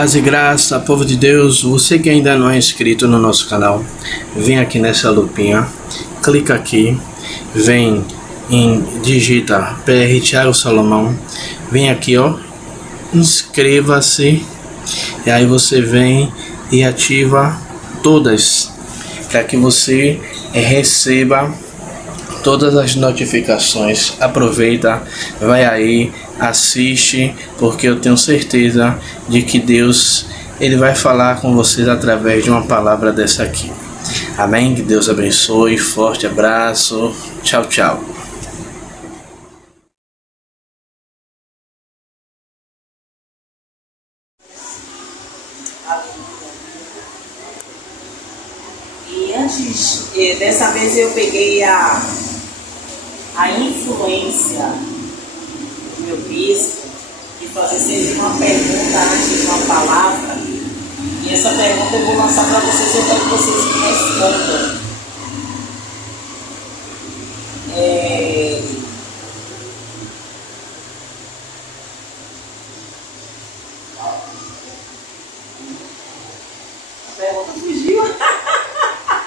Paz e graça, povo de Deus, você que ainda não é inscrito no nosso canal, vem aqui nessa lupinha, clica aqui, vem em digita PR Thiago Salomão, vem aqui ó, inscreva-se, e aí você vem e ativa todas, para que você receba todas as notificações. Aproveita, vai aí, assiste, porque eu tenho certeza de que Deus, Ele vai falar com vocês através de uma palavra dessa aqui. Amém? Que Deus abençoe, forte abraço, tchau, tchau. E antes, dessa vez eu peguei a influência do meu bispo de fazer sempre uma pergunta antes de uma palavra. E essa pergunta eu vou lançar para vocês, eu quero que vocês me respondam. A pergunta fugiu.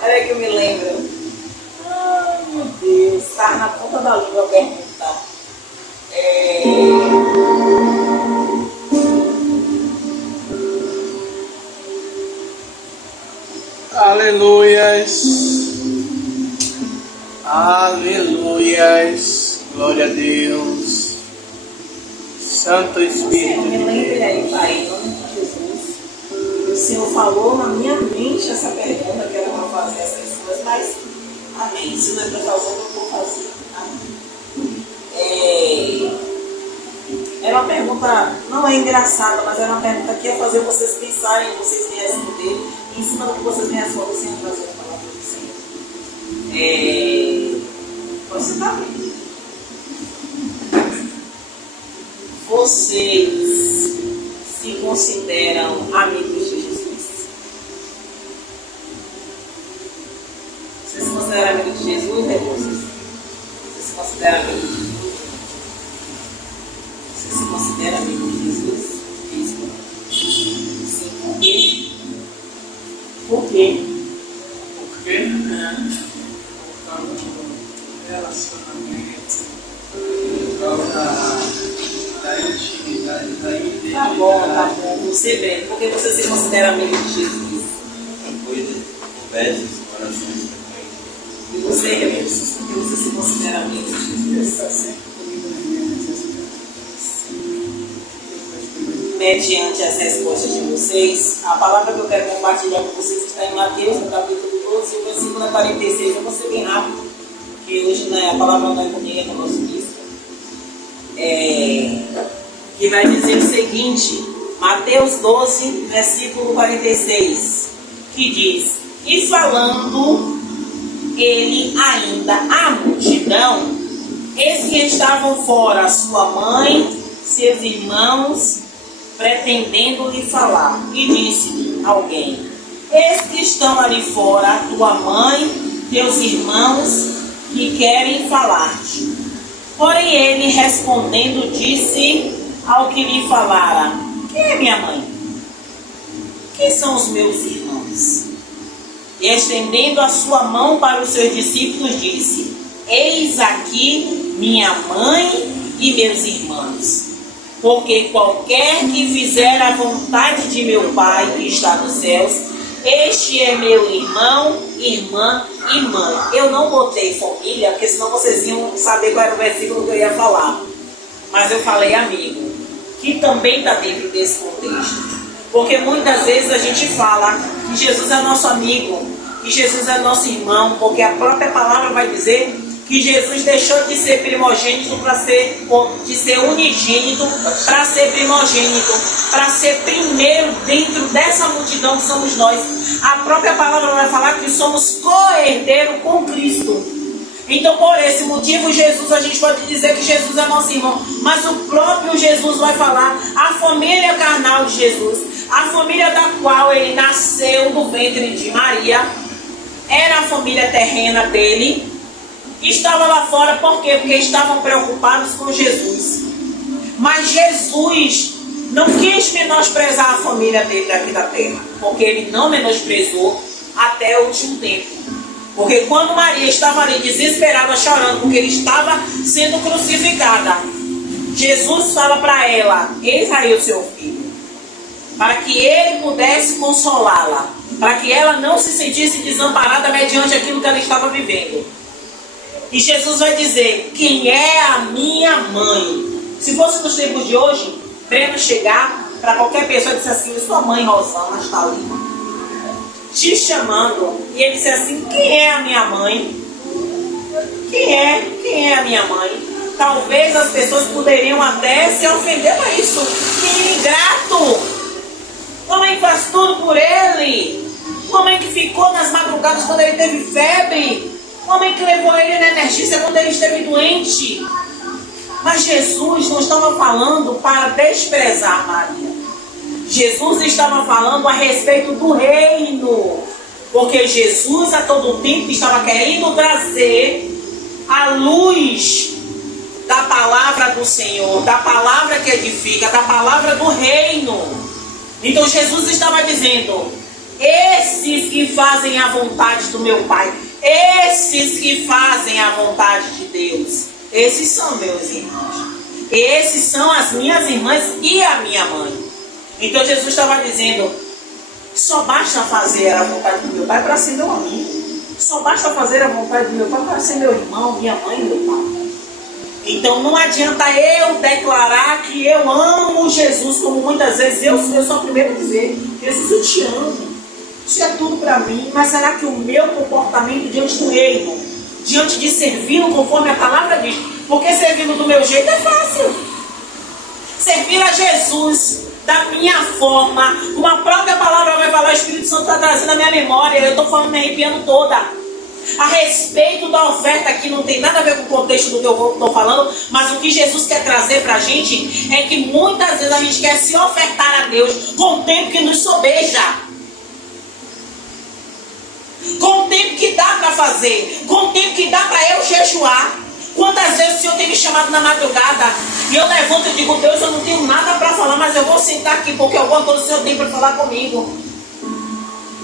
Peraí que eu me lembro. Ai, meu Deus, está na ponta da língua a pergunta. Aleluias, aleluias, glória a Deus, Santo Espírito Me de lembre Deus. aí, Pai, em nome de Jesus. O Senhor falou na minha mente essa pergunta, que era para fazer essas coisas, mas amém. Se não é para fazer, eu não vou fazer. Amém. Era uma pergunta, não é engraçada, mas era uma pergunta que ia fazer vocês pensarem, vocês me responderem, e em cima do que vocês me respondem, o Senhor trazer a palavra do Senhor. Você está bem. Vocês se consideram amigos de Jesus? Vocês se consideram amigos de Jesus, Rebouças? Vocês se consideram amigos de Jesus? Você se considera amigo de Jesus? Isso. Sim, por quê? Por quê? Por quê? Por causa do relacionamento, por causa da intimidade, da identidade. Tá bom. Você bem. Por que você se considera amigo de Jesus? Coisas, conversas, orações. E você, Rebouças, por que você se considera amigo de Jesus? Está sempre comigo nas minhas necessidades. Mediante as respostas de vocês, a palavra que eu quero compartilhar com vocês está em Mateus, no capítulo 12, o versículo 46. Eu vou ser bem rápido, porque hoje a palavra não é comigo, é com o nosso bispo. Que vai dizer o seguinte, Mateus 12, versículo 46, que diz: E falando ele ainda à multidão, eis que estavam fora sua mãe, seus irmãos, pretendendo lhe falar, e disse-lhe alguém: Eis que estão ali fora tua mãe, teus irmãos, que querem falar-te. Porém ele, respondendo, disse ao que lhe falara: Quem é minha mãe? Quem são os meus irmãos? E estendendo a sua mão para os seus discípulos, disse: Eis aqui minha mãe e meus irmãos. Porque qualquer que fizer a vontade de meu Pai que está nos céus, este é meu irmão, irmã e mãe. Eu não botei família, porque senão vocês iam saber qual era o versículo que eu ia falar. Mas eu falei amigo, que também está dentro desse contexto. Porque muitas vezes a gente fala que Jesus é nosso amigo, que Jesus é nosso irmão, porque a própria palavra vai dizer que Jesus deixou de ser primogênito de ser unigênito para ser primogênito, para ser primeiro dentro dessa multidão que somos nós. A própria palavra vai falar que somos co-herdeiros com Cristo. Então, por esse motivo, Jesus, a gente pode dizer que Jesus é nosso irmão, mas o próprio Jesus vai falar, a família carnal de Jesus, a família da qual ele nasceu no ventre de Maria, era a família terrena dele. Estava lá fora, por quê? Porque estavam preocupados com Jesus. Mas Jesus não quis menosprezar a família dele daqui da terra, porque ele não menosprezou até o último tempo. Porque quando Maria estava ali desesperada, chorando, porque ele estava sendo crucificada, Jesus fala para ela: eis aí o seu filho, para que ele pudesse consolá-la, para que ela não se sentisse desamparada mediante aquilo que ela estava vivendo. E Jesus vai dizer: quem é a minha mãe? Se fosse nos tempos de hoje, Breno chegar para qualquer pessoa e dizer assim: sua mãe Rosana está ali te chamando, e ele disse assim: quem é a minha mãe? Quem é a minha mãe? Talvez as pessoas poderiam até se ofender a isso. Que ingrato! Uma mãe faz tudo por ele. Uma mãe que ficou nas madrugadas quando ele teve febre. Uma mãe que levou ele na emergência quando ele esteve doente. Mas Jesus não estava falando para desprezar Maria. Jesus estava falando a respeito do reino. Porque Jesus a todo tempo estava querendo trazer a luz da palavra do Senhor, da palavra que edifica, da palavra do reino. Então Jesus estava dizendo: esses que fazem a vontade do meu Pai, esses que fazem a vontade de Deus, esses são meus irmãos, esses são as minhas irmãs e a minha mãe. Então Jesus estava dizendo: só basta fazer a vontade do meu Pai para ser meu amigo. Só basta fazer a vontade do meu Pai para ser meu irmão, minha mãe e meu pai. Então não adianta eu declarar que eu amo Jesus, como muitas vezes eu sou a primeira a dizer: Jesus, eu te amo, isso é tudo para mim. Mas será que o meu comportamento diante do reino, diante de servi-lo conforme a palavra diz? Porque servindo do meu jeito é fácil. Servir a Jesus da minha forma, como a própria palavra vai falar, o Espírito Santo está trazendo a minha memória, eu estou falando, me arrepiando toda. A respeito da oferta aqui não tem nada a ver com o contexto do que eu estou falando, mas o que Jesus quer trazer para a gente é que muitas vezes a gente quer se ofertar a Deus com o tempo que nos sobeja, com o tempo que dá para fazer, com o tempo que dá para eu jejuar. Quantas vezes o Senhor tem me chamado na madrugada e eu levanto e digo: Deus, eu não tenho nada para falar, mas eu vou sentar aqui porque alguma coisa o Senhor tem para falar comigo.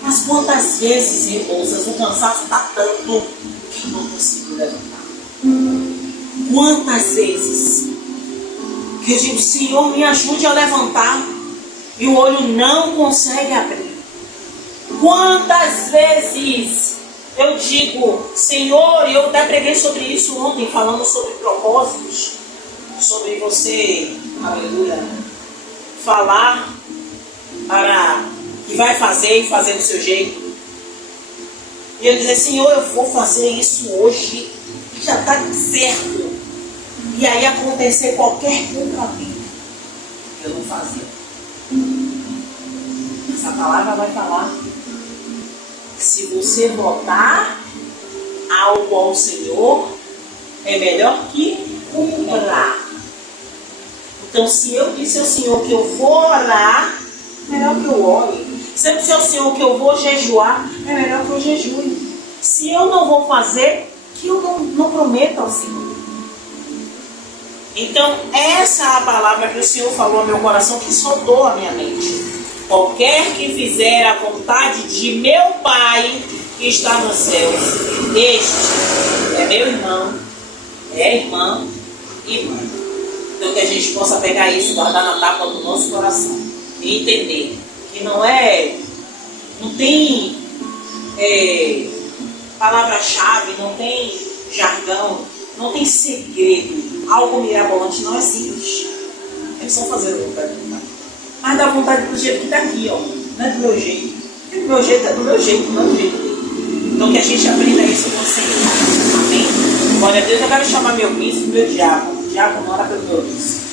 Mas quantas vezes, irmãos, o cansaço está tanto que eu não consigo levantar? Quantas vezes que eu digo: Senhor, me ajude a levantar, e o olho não consegue abrir? Quantas vezes eu digo: Senhor, eu até preguei sobre isso ontem, falando sobre propósitos, sobre você, aleluia, falar para que vai fazer e fazer do seu jeito. E eu dizer: Senhor, eu vou fazer isso hoje, já está certo. E aí acontecer qualquer contratempo, eu não fazia. Essa palavra vai falar: se você votar algo ao Senhor, é melhor que cumpra. Então, se eu disse ao Senhor que eu vou orar, é melhor que eu ore. Se eu disse ao Senhor que eu vou jejuar, é melhor que eu jejue. Se eu não vou fazer, que eu não prometo ao Senhor. Então, essa é a palavra que o Senhor falou ao meu coração, que soltou a minha mente. Qualquer que fizer a vontade de meu Pai que está nos céus, este é meu irmão, é irmã e mãe. Então que a gente possa pegar isso, guardar na tábua do nosso coração e entender que não tem palavra-chave, não tem jargão, não tem segredo. Algo mirabolante não é simples. É só fazer a vontade do Pai. Mas dá vontade do jeito que está aqui, ó. Não é do meu jeito. Porque do meu jeito é do meu jeito, não é do jeito dele. Então que a gente aprenda isso com o Senhor. Amém? Glória a Deus. Eu quero chamar meu bispo, meu diácono. Diácono, ora pelo meu bispo.